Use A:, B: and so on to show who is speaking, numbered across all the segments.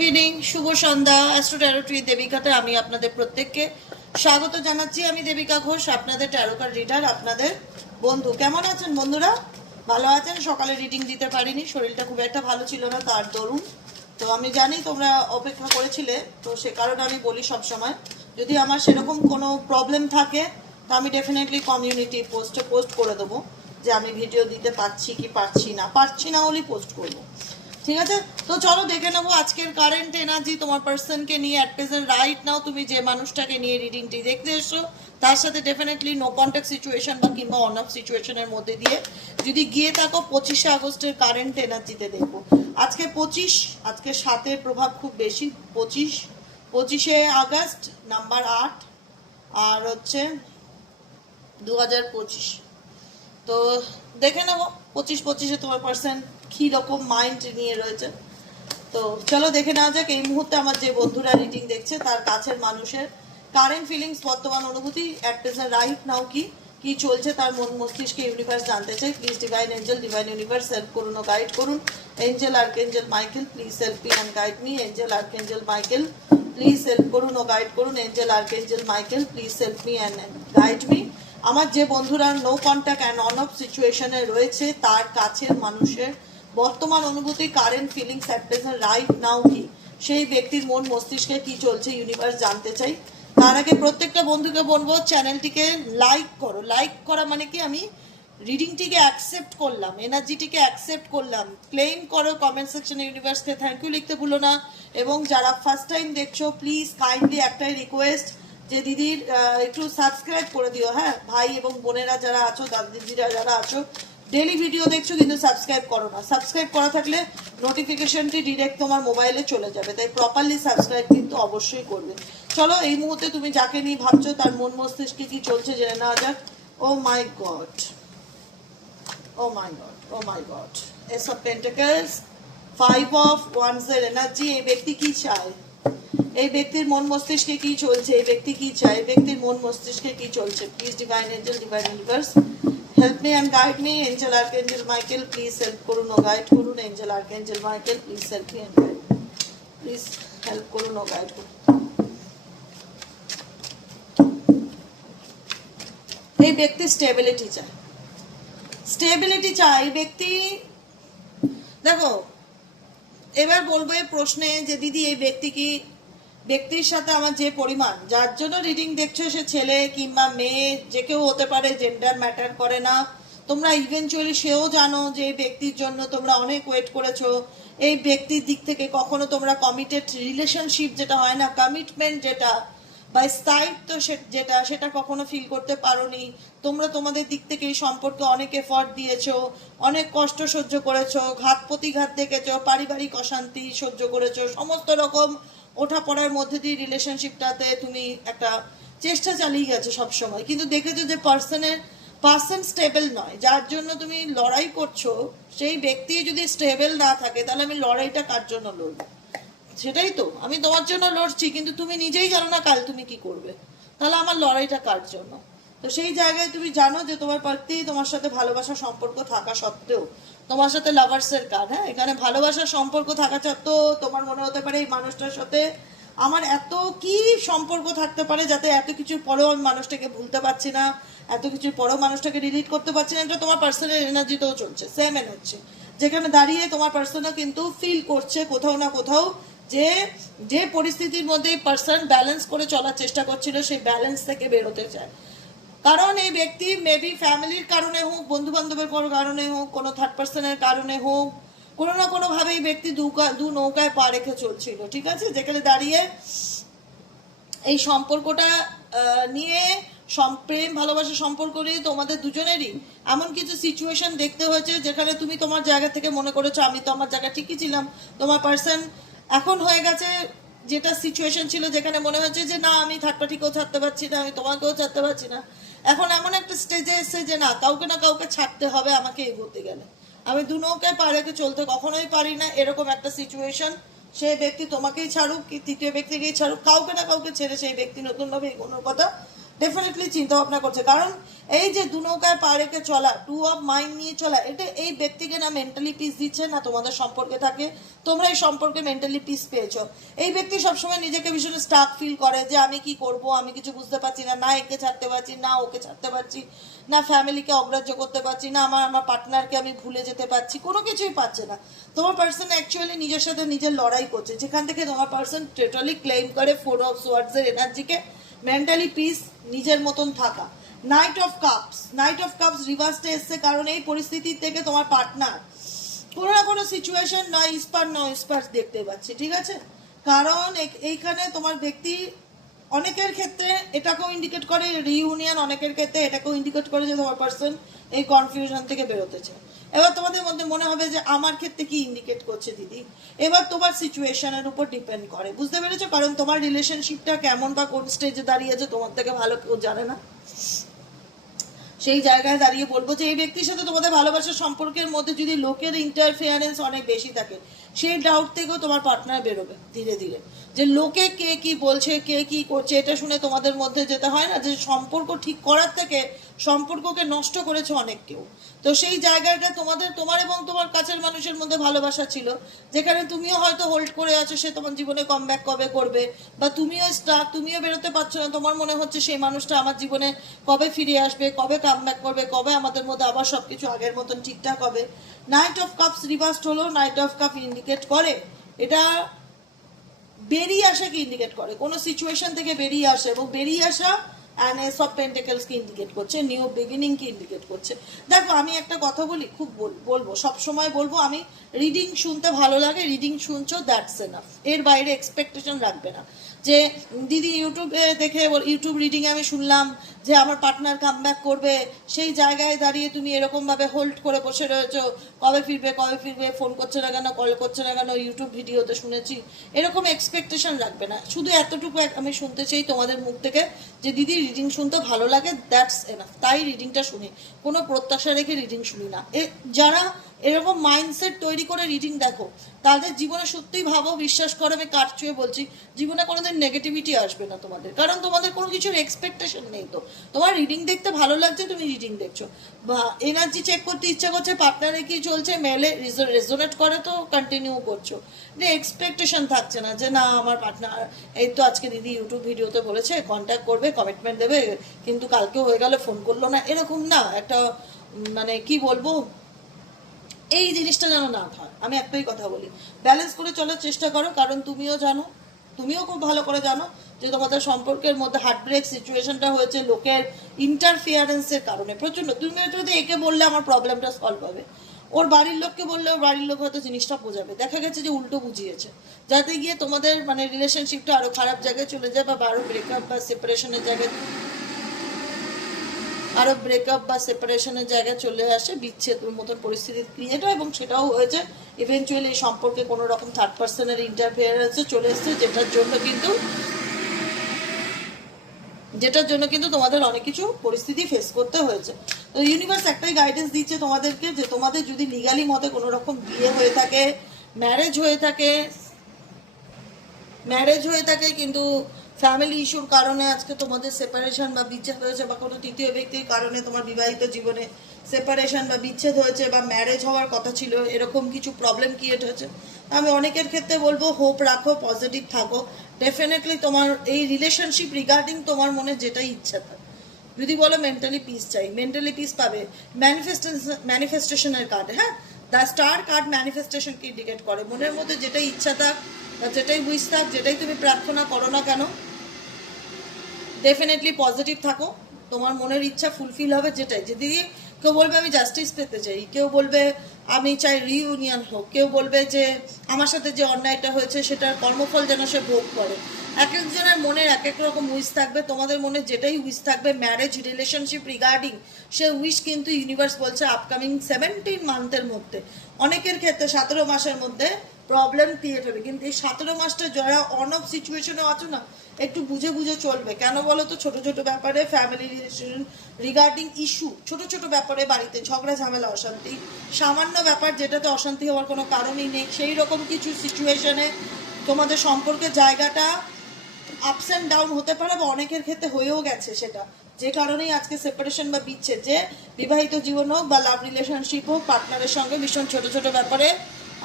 A: Evening শুভ সন্ধ্যা astro ট্যারোট্রি দেবিকাতে আমি আপনাদের প্রত্যেককে স্বাগত জানাচ্ছি। আমি দেবিকা ঘোষ, আপনাদের ট্যারোকার রিডার আপনাদের বন্ধু। কেমন আছেন বন্ধুরা? ভালো আছেন? সকালে রিডিং দিতে পারিনি, শরীরটা খুব একটা ভালো ছিল না, তার দরুন। তো আমি জানি তোমরা অপেক্ষা করেছিলে, তো সে কারণে আমি বলি সব সময়, যদি আমার সেরকম কোনো প্রবলেম থাকে, তো আমি ডেফিনেটলি কমিউনিটি পোস্টে পোস্ট করে দেবো যে আমি ভিডিও দিতে পারছি কি পারছি না। পারছি না হলেই পোস্ট করব। ঠিক আছে? তো চলো দেখে নেব আজকের কারেন্ট এনার্জি তোমার পার্সনকে নিয়ে অ্যাট প্রেজেন্ট রাইট নাও তুমি যে মানুষটাকে নিয়ে রিডিংটি দেখতে এসো, তার সাথে ডেফিনেটলি নো কন্ট্যাক্ট সিচুয়েশন বা কিংবা অন অফ সিচুয়েশনের মধ্যে দিয়ে যদি গিয়ে থাকো পঁচিশে আগস্টের কারেন্ট এনার্জিতে দেখব। আজকে পঁচিশ, আজকে সাতের প্রভাব খুব বেশি, পঁচিশ, পঁচিশে আগস্ট নাম্বার আট, আর হচ্ছে দু হাজার পঁচিশ। তো দেখে নেব পঁচিশ, পঁচিশে তোমার পার্সন কী রকম মাইন্ড নিয়ে রয়েছে। তো চলো দেখে নেওয়া যাক, এই মুহূর্তে আমার যে বন্ধুরা রিডিং দেখছে, তার কাছের মানুষের কারেন্ট ফিলিংস বর্তমান অনুভূতি অ্যাট প্রেজেন্ট রাইট নাও কি কি চলছে তার মন মস্তিষ্কে ইউনিভার্স জানতে চাই। Please divine angel divine universe help করুন ও গাইড করুন। Angel archangel Michael please help me and guide me angel archangel Michael please help করুন ও গাইড করুন। Angel archangel Michael please help me and guide me আমার যে বন্ধুরা no contact and on off সিচুয়েশনে রয়েছে, তার কাছের মানুষের বর্তমান অনুভূতি current feelings at present right now কি? সেই ব্যক্তির মন মস্তিষ্কে কি চলছে ইউনিভার্স জানতে চাই। তার আগে প্রত্যেকটা বন্ধুকে বলব চ্যানেলটিকে লাইক করো। লাইক করা মানে কি? আমি রিডিংটিকে অ্যাকসেপ্ট করলাম এনার্জিটিকে অ্যাকসেপ্ট করলাম। ক্লেম করো কমেন্ট সেকশনে ইউনিভার্সকে থ্যাংক ইউ লিখতে ভুলো না। এবং যারা ফার্স্ট টাইম দেখছ প্লিজ কাইন্ডলি একটাই রিকোয়েস্ট যে দিদির একটু সাবস্ক্রাইব করে দিও। হ্যাঁ ভাই এবং বোনেরা যারা আছো দাদা দিদিরা যারা আছো ডেলি ভিডিও দেখছ, কিন্তু সাবস্ক্রাইব করো না। সাবস্ক্রাইব করা থাকলে নোটিফিকেশনটি ডিরেক্ট তোমার মোবাইলে চলে যাবে। তাই প্রপারলি সাবস্ক্রাইব কিন্তু অবশ্যই করবে। চলো, এই মুহূর্তে তুমি যাকে নিয়ে ভাবছ, তার মন মস্তিষ্কে কি চলছে জেনে নেওয়া যাক। ও my God. Oh my God, oh my God. Ace of pentacles five of wands এর এনার্জি এই ব্যক্তি কি চায়? এই ব্যক্তির মন মস্তিষ্কে কি চলছে? এই ব্যক্তি কি চায়? এই ব্যক্তির মন মস্তিষ্কে কি চলছে? Please divine angel divine universe help me and guide me angel archangel Michael please help করুন ও গাইড করুন angel archangel Michael please help me and guide please help করুন ও গাইড করুন এই ব্যক্তি স্টেবিলিটি চায় স্টেবিলিটি চায় এই ব্যক্তি দেখো এবার বলব এই প্রশ্নে যে দিদি এই ব্যক্তি কি ব্যক্তির সাথে আমার যে পরিমাণ, যার জন্য রিডিং দেখছ সে ছেলে কিংবা মেয়ে, যে কেউ হতে পারে জেন্ডার ম্যাটার করে না। তোমরা ইভেনচুয়ালি সেও জানো যে ব্যক্তির জন্য তোমরা অনেক ওয়েট করেছ। এই ব্যক্তির দিক থেকে কখনো তোমরা কমিটেড রিলেশনশিপ যেটা হয় না কমিটমেন্ট যেটা, বা স্থায়িত্ব যেটা, সেটা কখনো ফিল করতে পারোনি। তোমরা তোমাদের দিক থেকে এই সম্পর্কে অনেক এফর্ট দিয়েছ, অনেক কষ্ট সহ্য করেছ, ঘাত প্রতিঘাত দেখেছ, পারিবারিক অশান্তি সহ্য করেছ, সমস্ত রকম ওঠা পড়ার মধ্যে দিয়ে রিলেশনশিপটাতে তুমি একটা চেষ্টা চালিয়ে গেছো সবসময়। কিন্তু দেখেছ যে পার্সনের পার্সন স্টেবল নয়। যার জন্য তুমি লড়াই করছ, সেই ব্যক্তি যদি স্টেবল না থাকে, তাহলে আমি লড়াইটা কার জন্য লড়বো? সেটাই তো। আমি তোমার জন্য লড়ছি, কিন্তু তুমি নিজেই জানো না কাল তুমি কি করবে। তাহলে আমার লড়াইটা কার জন্য? তো সেই জায়গায় তুমি জানো যে তোমার প্রতি তোমার সাথে ভালোবাসার সম্পর্ক থাকা সত্ত্বেও তোমার সাথে লাভার্সের কার্ড হ্যাঁ? এখানে ভালোবাসার সম্পর্ক থাকা সত্ত্বেও তোমার মনে হতে পারে এই মানুষটার সাথে আমার এত কি সম্পর্ক থাকতে পারে যাতে এত কিছুর পরেও আমি মানুষটাকে ভুলতে পারছি না, এত কিছুর পরেও মানুষটাকে রিলিট করতে পারছি না, এটা তোমার পার্সোনাল এনার্জিতেও চলছে সেম এনার্জি যেখানে দাঁড়িয়ে তোমার পার্সনও কিন্তু ফিল করছে কোথাও না কোথাও যে যে পরিস্থিতির মধ্যে পার্সন ব্যালেন্স করে চলার চেষ্টা করছিল, সেই ব্যালেন্স থেকে বেরোতে চায়। কারণ এই ব্যক্তি মেবি ফ্যামিলির কারণে হোক বন্ধু বান্ধবের কোনো কারণে হোক, কোনো থার্ড পার্সনের কারণে হোক, কোনো না কোনোভাবে এই ব্যক্তি দু নৌকায় পা রেখে চলছিল, ঠিক আছে? যেখানে দাঁড়িয়ে এই সম্পর্কটা নিয়ে প্রেম, ভালোবাসা সম্পর্ক নিয়ে তোমাদের দুজনেরই এমন কিছু সিচুয়েশন দেখতে হয়েছে, যেখানে তুমি তোমার জায়গা থেকে মনে করেছ, আমি তো আমার জায়গা ঠিকই ছিলাম, তোমার পার্সন এখন হয়ে গেছে যেটা সিচুয়েশন ছিল, যেখানে মনে হয়েছে যে, না, আমি থার্ড পার্টিকেও ছাড়তে পারছি না, আমি তোমাকেও ছাড়তে পারছি না। এখন এমন একটা স্টেজে এসে যে না, কাউকে না কাউকে ছাড়তে হবে, আমাকে এগোতে গেলে। আমি দু নৌকায় পা চলতে কখনোই পারি না, এরকম একটা সিচুয়েশন সে ব্যক্তি তোমাকেই ছাড়ুক, কি তৃতীয় ব্যক্তিকেই ছাড়ুক, কাউকে না কাউকে ছেড়ে সেই ব্যক্তি নতুনভাবে এগোনোর কথা ডেফিনেটলি চিন্তা ভাবনা করছে। কারণ এই যে দু নৌকায় পা রেখে চলা টু অফ মাইন্ড নিয়ে চলা, এটা এই ব্যক্তিকে না মেন্টালি পিস দিচ্ছে না তোমাদের সম্পর্কে থাকে। তোমরা এই সম্পর্কে মেন্টালি পিস পেয়েছ। এই ব্যক্তি সবসময় নিজেকে ভীষণ স্টাক ফিল করে যে আমি কি করব, আমি কিছু বুঝতে পারছি না না একে ছাড়তে পারছি, না ওকে ছাড়তে পারছি, না ফ্যামিলিকে অগ্রাহ্য করতে পারছি, না আমার আমার পার্টনারকে আমি ভুলে যেতে পারছি, কোনো কিছুই পাচ্ছে না। তোমার পার্সন অ্যাকচুয়ালি নিজের সাথে নিজের লড়াই করছে। যেখান থেকে তোমার পার্সন টোটালি ক্লেম করে ফোর অফ সোয়ার্ডসের এনার্জিকে মেন্টালি পিস নিজের মতন থাকা। Knight of cups knight of cups রিভার্সটা এসছে কারণ এই পরিস্থিতির থেকে তোমার পার্টনার কোনো না কোনো সিচুয়েশন নয় ইস্পার নয় ইস্পার দেখতে পাচ্ছি, ঠিক আছে? কারণ এইখানে তোমার ব্যক্তি অনেকের ক্ষেত্রে এটাকেও ইন্ডিকেট করে রিউনিয়ন অনেকের ক্ষেত্রে এটাকেও ইন্ডিকেট করে যে তোমার পার্সন এই কনফিউশন থেকে বেরোতেছে। এবার তোমাদের মধ্যে মনে হবে যে আমার ক্ষেত্রে কি ইন্ডিকেট করছে দিদি? এবার তোমার সিচুয়েশনের উপর ডিপেন্ড করে, বুঝতে পেরেছ? কারণ তোমার রিলেশনশিপটা কেমন বা কোন স্টেজে দাঁড়িয়েছে তোমার থেকে ভালো কেউ জানে না। সেই জায়গায় দাঁড়িয়ে বলব যে, এই ব্যক্তির সাথে তোমাদের ভালোবাসার সম্পর্কের মধ্যে যদি লোকের ইন্টারফেয়ারেন্স অনেক বেশি থাকে, সেই ডাউট থেকেও তোমার পার্টনার বেরোবে ধীরে ধীরে। যে লোকে কে কি বলছে, কে কি করছে, এটা শুনে তোমাদের মধ্যে যেতে হয় না, যে সম্পর্ক ঠিক করার থেকে সম্পর্ককে নষ্ট করেছে অনেক কেউ। তো সেই জায়গাটা তোমাদের, তোমার এবং তোমার কাছের মানুষের মধ্যে ভালোবাসা ছিল। যেখানে তুমিও হয়তো হোল্ড করে আছো, সে তোমার জীবনে কম ব্যাক কবে করবে, বা তুমিও স্টাক তুমিও বেরোতে পারছ না। তোমার মনে হচ্ছে সেই মানুষটা আমার জীবনে কবে ফিরে আসবে, কবে কাম ব্যাক করবে, কবে আমাদের মধ্যে আবার সব কিছু আগের মতন ঠিকঠাক হবে। নাইট অফ কাপস রিভার্সড হলো নাইট অফ কাপ ইন্ডিকেট করে। এটা বেরিয়ে আসাকে ইন্ডিকেট করে? কোনো সিচুয়েশন থেকে বেরিয়ে আসা এবং বেরিয়ে আসা অ্যান্ড এস অফ পেন্টেকেলসকে ইন্ডিকেট করছে নিউ বিগিনিংকে ইন্ডিকেট করছে। দেখো, আমি একটা কথা বলি, খুব বল- বলব, সব সময় বলব, আমি রিডিং শুনতে ভালো লাগে রিডিং শুনছো দ্যাটস এনাফ এর বাইরে এক্সপেকটেশন রাখবে না। যে, দিদি ইউটিউবে দেখে ইউটিউব রিডিং আমি শুনলাম যে আমার পার্টনার কাম করবে, সেই জায়গায় দাঁড়িয়ে তুমি এরকমভাবে হোল্ড করে বসে রয়েছো। কবে ফিরবে কবে ফিরবে ফোন করছে না কেন কল করছে না কেন ইউটিউব ভিডিওতে শুনেছি। এরকম এক্সপেকটেশন রাখবে না। শুধু এতটুকু আমি শুনতে চাই তোমাদের মুখ থেকে যে, দিদি রিডিং শুনতে ভালো লাগে দ্যাটস এনাফ তাই রিডিংটা শুনি। কোনো প্রত্যাশা রেখে রিডিং শুনি না। এ, যারা এরকম মাইন্ডসেট তৈরি করে রিডিং দেখো, তাদের জীবনে সত্যিই ভাবো, বিশ্বাস করো, আমি কাট চুয়ে বলছি, জীবনে কোনোদিন নেগেটিভিটি আসবে না তোমাদের। কারণ তোমাদের কোনো কিছুর এক্সপেকটেশন নেই তো। তোমার রিডিং দেখতে ভালো লাগছে, তুমি রিডিং দেখছ। এনার্জি চেক করতে ইচ্ছা করছে পার্টনারে কি চলছে মেলে রেজোনেট করে তো কন্টিনিউ করছ। এক্সপেকটেশন থাকছে না যে, না, আমার পার্টনার এই তো আজকে দিদি ইউটিউব ভিডিওতে বলেছে কন্ট্যাক্ট করবে কমিটমেন্ট দেবে, কিন্তু কালকে হয়ে গেলে ফোন করল না। এরকম না, একটা মানে কি বলব, এই জিনিসটা যেন না হয়। আমি একটাই কথা বলি ব্যালেন্স করে চলার চেষ্টা করো, কারণ তুমিও জানো তুমিও খুব ভালো করে জানো যে তোমাদের সম্পর্কের মধ্যে হার্ট ব্রেক সিচুয়েশনটা হয়েছে, লোকের ইন্টারফিয়ারেন্সের কারণে। প্রচণ্ড তুমি যদি একে বললে আমার প্রবলেমটা সলভ হবে। ওর বাড়ির লোককে বললে, ওর বাড়ির লোক হয়তো জিনিসটা বোঝাবে। দেখা গেছে যে উল্টো বুঝিয়েছে। যাতে গিয়ে তোমাদের মানে রিলেশনশিপটা আরও খারাপ জায়গায় চলে যায় বা আরও ব্রেকআপ বা সেপারেশনের জায়গায় আরও ব্রেকআপ বা সেপারেশনের জায়গায় চলে আসে, বিচ্ছেদের মতন পরিস্থিতি ক্রিয়েট হয় এবং সেটাও হয়েছে ইভেনচুয়ালি এই সম্পর্কে কোনো রকম থার্ড পার্সনের ইন্টারফিয়ারেন্সও চলে এসছে, যেটার জন্য কিন্তু, যেটার জন্য কিন্তু তোমাদের অনেক কিছু পরিস্থিতি ফেস করতে হয়েছে। তো ইউনিভার্স একটাই গাইডেন্স দিচ্ছে তোমাদেরকে যে তোমাদের যদি লিগালি মতে কোনো রকম বিয়ে হয়ে থাকে ম্যারেজ হয়ে থাকে ম্যারেজ হয়ে থাকে কিন্তু ফ্যামিলি ইস্যুর কারণে আজকে তোমাদের সেপারেশন বা বিচ্ছেদ হয়েছে বা কোনো তৃতীয় ব্যক্তির কারণে তোমার বিবাহিত জীবনে সেপারেশন বা বিচ্ছেদ হয়েছে বা ম্যারেজ হওয়ার কথা ছিল, এরকম কিছু প্রবলেম ক্রিয়েট হয়েছে। আমি অনেকের ক্ষেত্রে বলব হোপ রাখো পজিটিভ থাকো। ডেফিনেটলি তোমার এই রিলেশনশিপ রিগার্ডিং তোমার মনে যেটাই ইচ্ছা থাকে। যদি বলো মেন্টালি পিস চাই মেন্টালি পিস পাবে। ম্যানিফেস্টেশন ম্যানিফেস্টেশনের কার্ড হ্যাঁ? দ্য স্টার কার্ড ম্যানিফেস্টেশনকে ইন্ডিকেট করে। মনের মধ্যে যেটাই ইচ্ছা থাক বা যেটাই উইশ থাক, যেটাই তুমি প্রার্থনা করো না কেন ডেফিনেটলি পজিটিভ থাকো। তোমার মনের ইচ্ছা ফুলফিল হবে যেটাই। যদি কেউ বলবে আমি জাস্টিস পেতে চাই, কেউ বলবে আমি চাই রিইউনিয়ন হোক, কেউ বলবে যে আমার সাথে যে অন্যায়টা হয়েছে সেটার কর্মফল যেন সে ভোগ করে। এক একজনের মনের এক এক রকম উইশ থাকবে। তোমাদের মনে যেটাই উইশ থাকবে ম্যারেজ রিলেশনশিপ রিগার্ডিং সে উইশ কিন্তু ইউনিভার্স বলছে আপকামিং সেভেন্টিন মান্থের মধ্যে। অনেকের ক্ষেত্রে সতেরো মাসের মধ্যে প্রবলেম ক্রিয়েট হবে। কিন্তু এই সতেরো মাসটা যারা অন অফ সিচুয়েশনে আছো না? একটু বুঝে বুঝে চলবে। কেন বলো তো ছোট ছোট ব্যাপারে ফ্যামিলি রিলেশন রিগার্ডিং ইস্যু ছোট ছোট ব্যাপারে বাড়িতে ঝগড়া, ঝামেলা, অশান্তি। সামান্য ব্যাপার যেটাতে অশান্তি হওয়ার কোনো কারণই নেই। সেই রকম কিছু সিচুয়েশনে তোমাদের সম্পর্কের জায়গাটা আপস অ্যান্ড ডাউন হতে পারে বা অনেকের ক্ষেত্রে হয়েও গেছে সেটা। যে কারণেই আজকে সেপারেশন বা বিচ্ছেদ যে বিবাহিত জীবন হোক বা লাভ রিলেশনশিপ হোক পার্টনারের সঙ্গে ভীষণ ছোট ছোট ব্যাপারে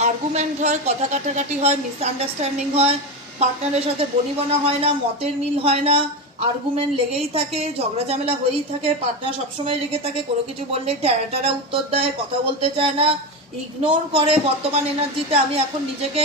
A: আর্গুমেন্ট হয়, কথা কাটাকাটি হয় মিসআন্ডারস্ট্যান্ডিং হয়। পার্টনারের সাথে বনিবনা হয় না, মতের মিল হয় না আর্গুমেন্ট লেগেই থাকে, ঝগড়া ঝামেলা হয়েই থাকে পার্টনার সবসময় রেগে থাকে, কোনো কিছু বললে ট্যারা ট্যারা উত্তর দেয়, কথা বলতে চায় না ইগনোর করে বর্তমান এনার্জিতে আমি এখন নিজেকে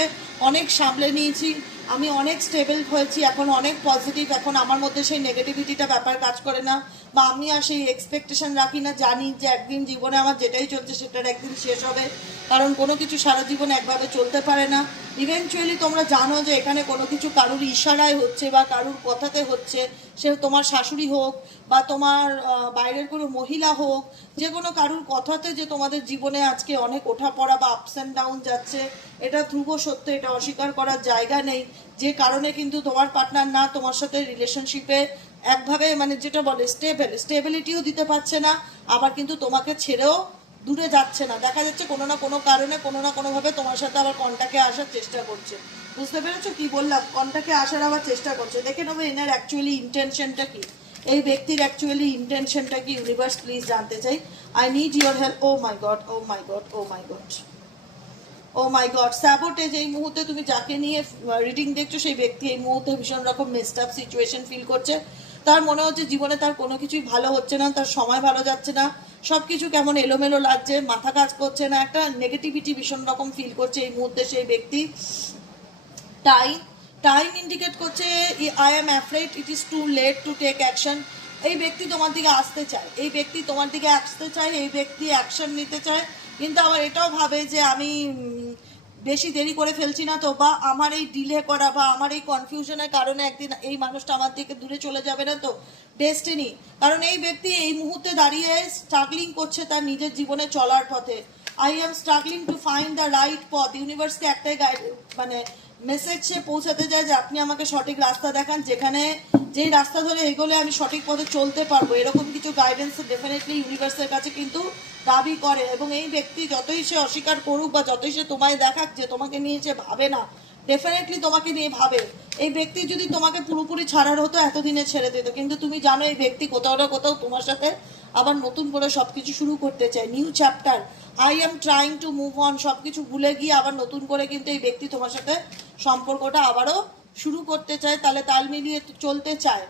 A: অনেক সামলে নিয়েছি, আমি অনেক স্টেবল হয়েছি, এখন অনেক পজিটিভ এখন আমার মধ্যে সেই নেগেটিভিটিটা ব্যাপার কাজ করে না, বা আমি আর সেই এক্সপেকটেশন রাখি না, জানি যে একদিন জীবনে আমার যেটাই চলছে সেটার একদিন শেষ হবে, কারণ কোনো কিছু সারা জীবন একভাবে চলতে পারে না ইভেনচুয়ালি তোমরা জানো যে এখানে কোনো কিছু কারুর ইশারায় হচ্ছে বা কারুর কথাতে হচ্ছে। সে তোমার শাশুড়ি হোক বা তোমার বাইরের কোনো মহিলা হোক, যে কোনো কারুর কথাতে যে তোমাদের জীবনে আজকে অনেক ওঠা পড়া বা আপস অ্যান্ড ডাউন যাচ্ছে, এটা ধ্রুব সত্য, এটা অস্বীকার করার জায়গা নেই। যে কারণে কিন্তু তোমার পার্টনার না তোমার সাথে রিলেশনশিপে একভাবে মানে যেটা বলে স্টেবেল স্টেবিলিটিও দিতে পারছে না, আবার কিন্তু তোমাকে ছেড়েও দূরে যাচ্ছে না। দেখা যাচ্ছে কোনো না কোনো কারণে কোনো না কোনোভাবে তোমার সাথে আবার কন্টাক্টে আসার চেষ্টা করছে। বুঝতে পেরেছ কি বললাম? কন্টাক্টে আসার আবার চেষ্টা করছে। দেখে নেব এনার অ্যাকচুয়ালি ইন্টেনশনটা কি। এই ব্যক্তির অ্যাকচুয়ালি ইন্টেনশনটা কি? ইউনিভার্স প্লিজ জানতে চাই। I need your help oh my God oh my God oh my God oh my God sabotage এই মুহূর্তে তুমি যাকে নিয়ে রিডিং দেখছ, সেই ব্যক্তি এই মুহূর্তে ভীষণ রকম মেস্ট আপ সিচুয়েশন ফিল করছে। তার মনে হচ্ছে জীবনে তার কোনো কিছুই ভালো হচ্ছে না, তার সময় ভালো যাচ্ছে না। সব কিছু কেমন এলোমেলো লাগছে, মাথা কাজ করছে না, একটা নেগেটিভিটি ভীষণ রকম ফিল করছে এই মুহূর্তে সেই ব্যক্তি। টাইম টাইম ইন্ডিকেট করছে I am afraid it is too late to take action এই ব্যক্তি তোমার দিকে আসতে চায়, এই ব্যক্তি তোমার দিকে আসতে চায়, এই ব্যক্তি অ্যাকশন নিতে চায়। কিন্তু আবার এটাও ভাবে যে আমি বেশি দেরি করে ফেলছি না তো, বা আমার এই ডিলে করা বা আমার এই কনফিউশনের কারণে একদিন এই মানুষটা আমার থেকে দূরে চলে যাবে না তো ডেস্টিনি কারণ এই ব্যক্তি এই মুহূর্তে দাঁড়িয়ে স্ট্রাগলিং করছে তার নিজের জীবনে চলার পথে। I am struggling to find the right পথ ইউনিভার্সকে একটাই গাইড মানে মেসেজ সে পৌঁছাতে যায় যে আপনি আমাকে সঠিক রাস্তা দেখান, যেখানে যেই রাস্তা ধরে এগোলে আমি সঠিক পথে চলতে পারব। এরকম কিছু গাইডেন্স ডেফিনেটলি ইউনিভার্সের কাছে কিন্তু দাবি করে। এবং এই ব্যক্তি যতই সে অস্বীকার করুক বা যতই সে তোমায় দেখাক যে তোমাকে নিয়ে সে ভাবে না ডেফিনেটলি তোমাকে নিয়ে ভাবে। এই ব্যক্তি যদি তোমাকে পুরোপুরি ছাড়ার হতো, এতদিনে ছেড়ে দিত। কিন্তু তুমি জানো এই ব্যক্তি কোথাও না কোথাও তোমার সাথে আবার নতুন করে সব কিছু শুরু করতে চায়। New chapter I am trying to move on সব কিছু ভুলে গিয়ে আবার নতুন করে কিন্তু এই ব্যক্তি তোমার সাথে সম্পর্কটা আবারও শুরু করতে চায়। তাহলে তাল মিলিয়ে চলতে চায়।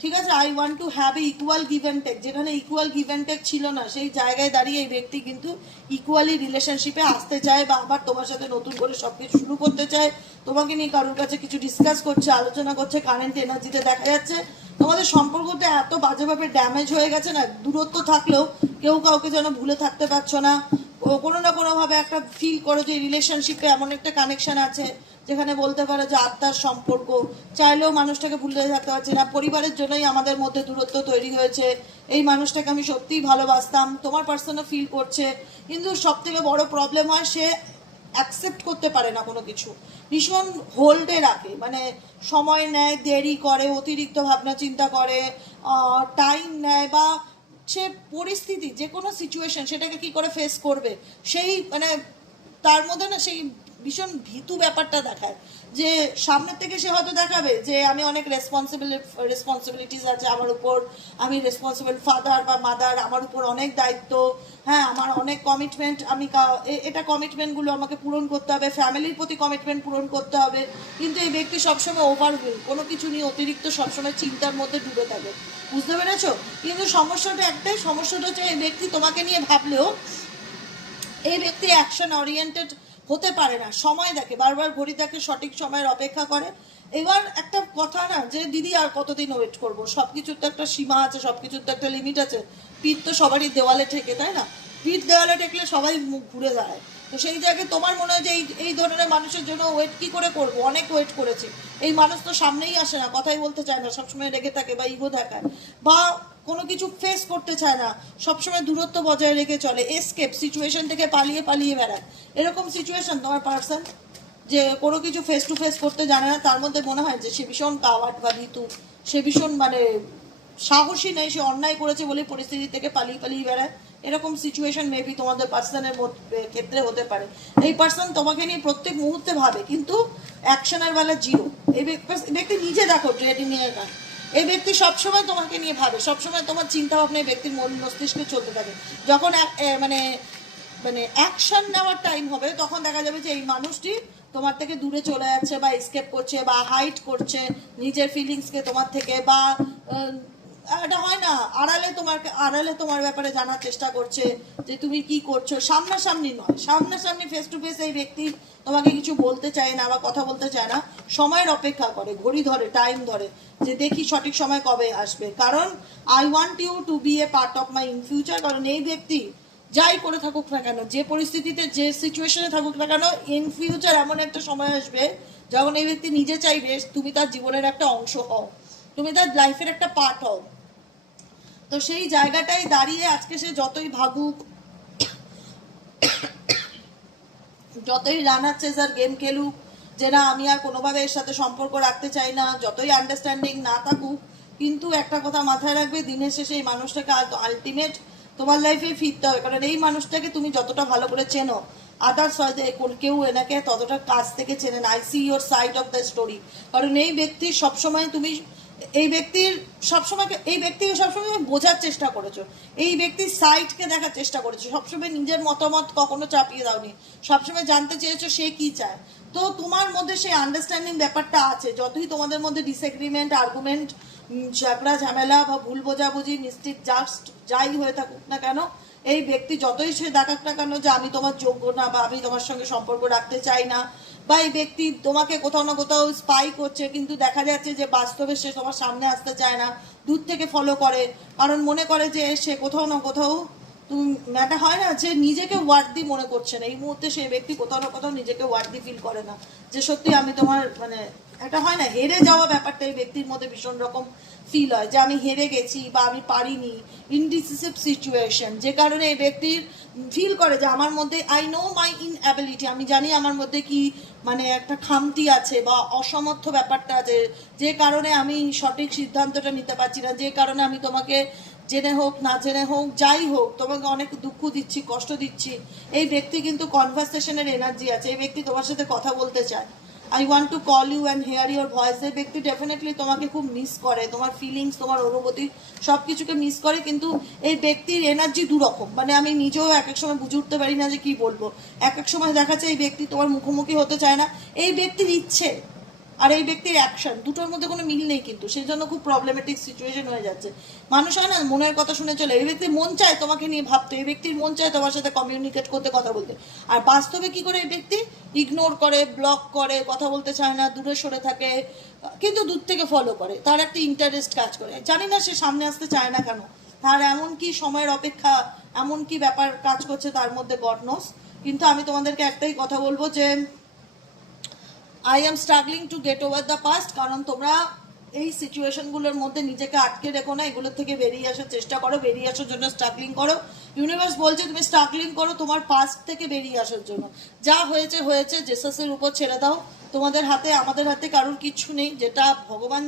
A: ঠিক আছে I want to have a equal give and take যেখানে ইকুয়াল গিভ অ্যান্ড টেক ছিল না, সেই জায়গায় দাঁড়িয়ে এই ব্যক্তি কিন্তু ইকুয়ালি রিলেশনশিপে আসতে চায় বা আবার তোমার সাথে নতুন করে সব কিছু শুরু করতে চায়। তোমাকে নিয়ে কারোর কাছে কিছু ডিসকাস করছে, আলোচনা করছে কারেন্ট এনার্জিতে দেখা যাচ্ছে। তোমাদের সম্পর্কটা এত বাজেভাবে ড্যামেজ হয়ে গেছে না, দূরত্ব থাকলেও কেউ কাউকে যেন ভুলে থাকতে পারছ না। কোনো না কোনোভাবে একটা ফিল করো যে রিলেশনশিপে এমন একটা কানেকশন আছে। যেখানে বলতে পারো যে আত্মার সম্পর্ক। চাইলেও মানুষটাকে ভুলে থাকতে পারছি না। পরিবারের জন্যই আমাদের মধ্যে দূরত্ব তৈরি হয়েছে। এই মানুষটাকে আমি সত্যিই ভালোবাসতাম। তোমার পার্সনও ফিল করছে। কিন্তু সব থেকে বড় প্রবলেম হয়, সে অ্যাকসেপ্ট করতে পারে না কোনো কিছু। ভীষণ হোল্ডে রাখে। মানে সময় নেয়, দেরি করে, অতিরিক্ত ভাবনা চিন্তা করে টাইম নেয় বা সে পরিস্থিতি যে কোনো সিচুয়েশন সেটাকে কি করে ফেস করবে? সেই মানে তার মধ্যে না সেই ভীষণ ভীতু ব্যাপারটা দেখায়। যে সামনের থেকে সে হয়তো দেখাবে যে আমি অনেক রেসপন্সিবিল রেসপন্সিবিলিটিস আছে আমার উপর। আমি রেসপন্সিবল ফাদার বা মাদার আমার উপর অনেক দায়িত্ব। হ্যাঁ আমার অনেক কমিটমেন্ট আমি এটা কমিটমেন্টগুলো আমাকে পূরণ করতে হবে। ফ্যামিলির প্রতি কমিটমেন্ট পূরণ করতে হবে। কিন্তু এই ব্যক্তি সবসময় ওভারওয়েল কোনো কিছু নিয়ে অতিরিক্ত সবসময় চিন্তার মধ্যে ডুবে থাকে। বুঝতে পেরেছ? কিন্তু সমস্যাটা একটাই, সমস্যাটা হচ্ছে এই ব্যক্তি তোমাকে নিয়ে ভাবলেও এই ব্যক্তি অ্যাকশন ওরিয়েন্টেড হতে পারে না, সময় দেখে, বারবার ঘড়ি দেখে, সঠিক সময়ের অপেক্ষা করে। এবার একটা কথা না, যে দিদি আর কতদিন ওয়েট করব? সব কিছুর তো একটা সীমা আছে সব কিছুর তো একটা লিমিট আছে। পিঠ তো সবারই দেওয়ালে ঠেকে, তাই না? পিঠ দেওয়ালে ঠেকলে সবাই মুখ ঘুরে দাঁড়ায় তো সেই জায়গায় তোমার মনে হয় যে এই এই ধরনের মানুষের জন্য ওয়েট কি করে করব? অনেক ওয়েট করেছি। এই মানুষ তো সামনেই আসে না, কথাই বলতে চায় না, সবসময় রেগে থাকে বা ইগো দেখায়। বা কোনো কিছু ফেস করতে চায় না। সবসময় দূরত্ব বজায় রেখে চলে। এসকেপ সিচুয়েশন থেকে পালিয়ে পালিয়ে বেড়ায়। এরকম সিচুয়েশন তোমার পার্সন যে কোনো কিছু ফেস টু ফেস করতে জানে না, তার মধ্যে মনে হয় যে সে ভীষণ কাওয়াট বা ভীতু। সে ভীষণ মানে সাহসী নেই, সে অন্যায় করেছে বলে পরিস্থিতি থেকে পালিয়ে পালিয়ে বেড়ায়। এরকম সিচুয়েশন মেবি তোমাদের পার্সনের ক্ষেত্রে হতে পারে। এই পার্সন তোমাকে নিয়ে প্রত্যেক মুহূর্তে ভাবে, কিন্তু অ্যাকশনের বেলা জিরো। এই ব্যক্তি- নিজে দেখো ট্রেডিং এর গান। এই ব্যক্তি সবসময় তোমাকে নিয়ে ভাবে, সবসময় তোমার চিন্তা ভাবনা এই ব্যক্তির মন মস্তিষ্কে চলতে থাকে। যখন মানে মানে অ্যাকশন নেওয়ার টাইম হবে, তখন দেখা যাবে যে এই মানুষটি তোমার থেকে দূরে চলে যাচ্ছে বা স্কেপ করছে বা হাইট করছে নিজের ফিলিংসকে তোমার থেকে বা এটা হয় না, আড়ালে তোমার আড়ালে তোমার ব্যাপারে জানার চেষ্টা করছে যে তুমি কি করছ। সামনাসামনি নয়, সামনাসামনি ফেস টু ফেস এই ব্যক্তি তোমাকে কিছু বলতে চায় না বা কথা বলতে চায় না, সময়ের অপেক্ষা করে, ঘড়ি ধরে টাইম ধরে, যে দেখি সঠিক সময় কবে আসবে। কারণ I want you to be a part of my in future কারণ এই ব্যক্তি যাই করে থাকুক না কেন, যে পরিস্থিতিতে, যে সিচুয়েশনে থাকুক না কেন ইন ফিউচার এমন একটা সময় আসবে যখন এই ব্যক্তি নিজে চাইবে তুমি তার জীবনের একটা অংশ হও, তুমি তার লাইফের একটা পার্ট হও। তো সেই জায়গাটাই দাঁড়িয়ে আজকে সে যতই ভাবুক, যতই রানার চেজার গেম খেলুক, যে না, আমি আর কোনোভাবে এর সাথে সম্পর্ক রাখতে চাই না, যতই আন্ডারস্ট্যান্ডিং না থাকুক, কিন্তু একটা কথা মাথায় রাখবে, দিনের শেষে এই মানুষটাকে আলটিমেট তোমার লাইফে ফিরতে হবে। কারণ এই মানুষটাকে তুমি যতটা ভালো করে চেনো আদার্স হয়তো কেউ এনাকে ততটা কাছ থেকে চেনে না। I see your side of the story কারণ এই ব্যক্তি সবসময় তুমি এই ব্যক্তির সবসময় এই ব্যক্তিকে সবসময় বোঝার চেষ্টা করেছ। এই ব্যক্তির সাইডকে দেখার চেষ্টা করেছ। সবসময় নিজের মতামত কখনো চাপিয়ে দাওনি। সবসময় জানতে চেয়েছো সে কি চায়। তো তোমার মধ্যে সেই আন্ডারস্ট্যান্ডিং ব্যাপারটা আছে। যতই তোমাদের মধ্যে ডিসএগ্রিমেন্ট আর্গুমেন্ট ঝগড়া ঝামেলা বা ভুল বোঝাবুঝি মিস্টেক জাস্ট যাই হয়ে থাকুক না কেন, এই ব্যক্তি যতই সে দেখাক না কেন যে আমি তোমার যোগ্য না বা আমি তোমার সঙ্গে সম্পর্ক রাখতে চাই না বা এই ব্যক্তি তোমাকে কোথাও না কোথাও স্পাই করছে, কিন্তু দেখা যাচ্ছে যে বাস্তবে সে তোমার সামনে আসতে চায় না, দূর থেকে ফলো করে। কারণ মনে করে যে সে কোথাও না কোথাও তুমি এটা হয় না যে নিজেকে ওয়ার্দি মনে করছে না। এই মুহূর্তে সেই ব্যক্তি কোথাও না কোথাও নিজেকে ওয়ার্দি ফিল করে না। যে সত্যি আমি তোমার মানে একটা হয় না, হেরে যাওয়া ব্যাপারটা এই ব্যক্তির মধ্যে ভীষণ রকম ফিল হয়। যে আমি হেরে গেছি বা আমি পারিনি ইনডিসিসিভ সিচুয়েশন যে কারণে এই ব্যক্তির ফিল করে যে আমার মধ্যে আই নো মাই ইনঅ্যাবিলিটি আমি জানি আমার মধ্যে কি মানে একটা খামতি আছে বা অসমর্থ ব্যাপারটা আছে। যে কারণে আমি সঠিক সিদ্ধান্তটা নিতে পারছি না। যে কারণে আমি তোমাকে জেনে হোক, না জেনে হোক, যাই হোক, তোমাকে অনেক দুঃখ দিচ্ছি, কষ্ট দিচ্ছি। এই ব্যক্তি কিন্তু কনভারসেশনের এনার্জি আছে। এই ব্যক্তি তোমার সাথে কথা বলতে চায়। I want to call you and hear your voice এই ব্যক্তি ডেফিনেটলি তোমাকে খুব মিস করে। তোমার ফিলিংস তোমার অনুভূতি সব কিছুকে মিস করে, কিন্তু এই ব্যক্তির এনার্জি দুরকম। মানে আমি নিজেও এক এক সময় বুঝে উঠতে পারি না যে কি বলব। এক এক সময় দেখা যায় এই ব্যক্তি তোমার মুখোমুখি হতে চায় না। এই ব্যক্তির ইচ্ছে আর এই ব্যক্তির অ্যাকশন দুটোর মধ্যে কোনো মিল নেই কিন্তু। সেই জন্য খুব প্রবলেমেটিক সিচুয়েশন হয়ে যাচ্ছে। মানুষ হয় না, মনের কথা শুনে চলে। এই ব্যক্তির মন চায় তোমাকে নিয়ে ভাবতে, এই ব্যক্তির মন চায় তোমার সাথে কমিউনিকেট করতে, কথা বলতে। আর বাস্তবে কি করে এই ব্যক্তি? ইগনোর করে ব্লক করে, কথা বলতে চায় না, দূরে সরে থাকে, কিন্তু দূর থেকে ফলো করে। তার একটা ইন্টারেস্ট কাজ করে। জানি না সে সামনে আসতে চায় না কেন। তার এমন কি সময়ের অপেক্ষা, এমন কি ব্যাপার কাজ করছে তার মধ্যে গডনোস কিন্তু আমি তোমাদেরকে একটাই কথা বলব যে I am struggling to get over the past কারণ তোমরা এই সিচুয়েশনগুলোর মধ্যে নিজেকে আটকে রেখো না, এগুলোর থেকে বেরিয়ে আসার চেষ্টা করো, বেরিয়ে আসার জন্য স্ট্রাগলিং করো। ইউনিভার্স বলছে তুমি স্ট্রাগলিং করো তোমার পাস্ট থেকে বেরিয়ে আসার জন্য। যা হয়েছে হয়েছে জেসাসের উপর ছেড়ে দাও। তোমাদের হাতে, আমাদের হাতে কারোর কিচ্ছু নেই, যেটা ভগবান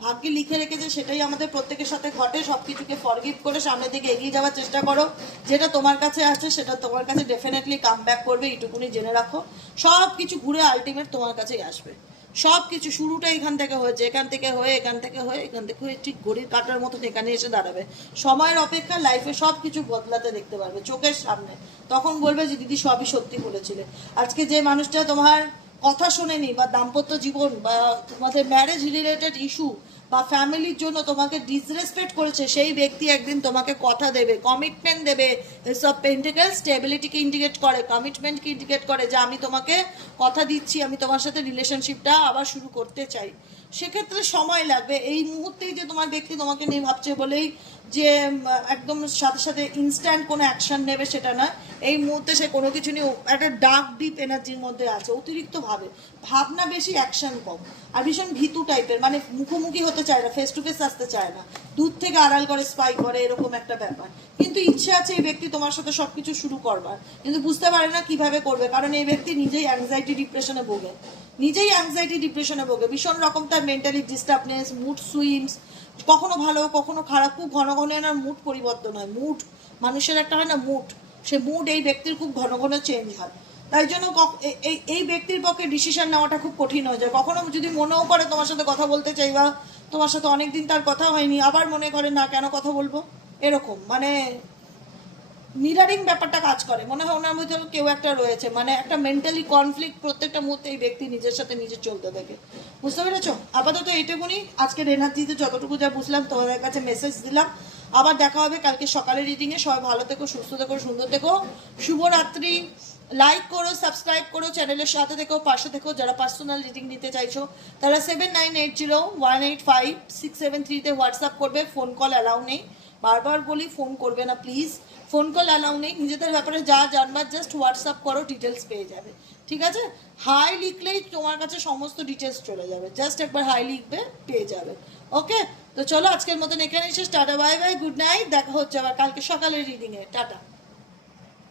A: ভাগ্যে লিখে রেখেছে, সেটাই আমাদের প্রত্যেকের সাথে ঘটে সব কিছুকে ফরগিভ করে সামনের দিকে এগিয়ে যাওয়ার চেষ্টা করো। যেটা তোমার কাছে আছে, সেটা তোমার কাছে ডেফিনেটলি কাম ব্যাক করবে, এইটুকুনি জেনে রাখো। সব কিছু ঘুরে আলটিমেট তোমার কাছেই আসবে। সব কিছু শুরুটা এখান থেকে হয়েছে, এখান থেকে হয়ে, এখান থেকে হয়ে, এখান থেকে হয়ে, ঠিক ঘড়ির কাটার মতন এখানে এসে দাঁড়াবে। সময়ের অপেক্ষা লাইফে সব কিছু বদলাতে দেখতে পারবে, চোখের সামনে। তখন বলবে যে, দিদি, সবই সত্যি বলেছিলে। আজকে যে মানুষটা তোমার কথা শোনেনি বা দাম্পত্য জীবন বা তোমাদের ম্যারেজ রিলেটেড ইস্যু বা ফ্যামিলির জন্য তোমাকে ডিসরেসপেক্ট করেছে, সেই ব্যক্তি একদিন তোমাকে কথা দেবে কমিটমেন্ট দেবে এসব পেন্টিক্যাল স্টেবিলিটিকে ইন্ডিকেট করে কমিটমেন্টকে ইন্ডিকেট করে যে আমি তোমাকে কথা দিচ্ছি, আমি তোমার সাথে রিলেশনশিপটা আবার শুরু করতে চাই। সেক্ষেত্রে সময় লাগবে। এই মুহূর্তেই যে তোমার ব্যক্তি তোমাকে নিয়ে ভাবছে বলেই যে একদম সাথে সাথে ইনস্ট্যান্ট কোনো অ্যাকশন নেবে সেটা না এই মুহূর্তে সে কোনো কিছু নিয়ে একটা ডার্ক ডিপ এনার্জির মধ্যে আছে অতিরিক্ত ভাবে ভাবনা বেশি অ্যাকশন কম। আর ভীষণ ভীতু টাইপের মানে মুখোমুখি হতে চায় না ফেস টু ফেস আসতে চায় না। দূর থেকে আড়াল করে স্পাই করে, এরকম একটা ব্যাপার। কিন্তু ইচ্ছে আছে এই ব্যক্তি তোমার সাথে সব কিছু শুরু করবার। কিন্তু বুঝতে পারে না কীভাবে করবে, কারণ এই ব্যক্তি নিজেই অ্যাংজাইটি ডিপ্রেশনে ভোগে। নিজেই অ্যাংজাইটি ডিপ্রেশনে ভোগে। ভীষণ রকম তার মেন্টালি ডিস্টার্বনেস মুড সুইমস কখনো ভালো, কখনো খারাপ, খুব ঘন ঘন এনার মুড পরিবর্তন হয়। মুড মানুষের একটা হয় না মুড সে মুড এই ব্যক্তির খুব ঘন ঘন চেঞ্জ হয়। তাই জন্য এই এই ব্যক্তির পক্ষে ডিসিশন নেওয়াটা খুব কঠিন হয়ে যায়। কখনো যদি মনেও করে তোমার সাথে কথা বলতে চাই বা তোমার সাথে অনেকদিন তার কথা হয়নি, আবার মনে করে, না, কেন কথা বলব? এরকম। মানে মিরারিং ব্যাপারটা কাজ করে। মনে হয় ওনার মধ্যে কেউ একটা রয়েছে। মানে একটা মেন্টালি কনফ্লিক্ট প্রত্যেকটা মুহূর্তে এই ব্যক্তি নিজের সাথে নিজে চলতে থাকে বুঝতে পেরেছ? আপাতত এইটুকুনি। আজকের এনার্জিতে যতটুকু যা বুঝলাম, তোমাদের কাছে মেসেজ দিলাম। আবার দেখা হবে। কালকে সকালে রিডিংয়ে সবাই ভালো থেকো, সুস্থ থেকো, সুন্দর থেকো। শুভরাত্রি। লাইক করো সাবস্ক্রাইব করো চ্যানেলের সাথে থেকো, পাশে থেকো। যারা পার্সোনাল রিডিং নিতে চাইছো, তারা seven nine eight zero one eight five six seven থ্রিতে হোয়াটসঅ্যাপ করবে। ফোন কল অ্যালাউ নেই। বারবার বলি ফোন করবে না প্লিজ ফোন কল অ্যালাউ নেই। নিজেদের ব্যাপারে যা জানবার জাস্ট হোয়াটসঅ্যাপ করো ডিটেলস পেয়ে যাবে। ঠিক আছে? হাই লিখলেই তোমার কাছে সমস্ত ডিটেলস চলে যাবে। জাস্ট একবার হাই লিখবে, পেয়ে যাবে। ওকে তো চলো আজকের মতন এখানে শেষ। Tata bye bye good night দেখা হচ্ছে আবার কালকে সকালের রিডিংয়ে টাটা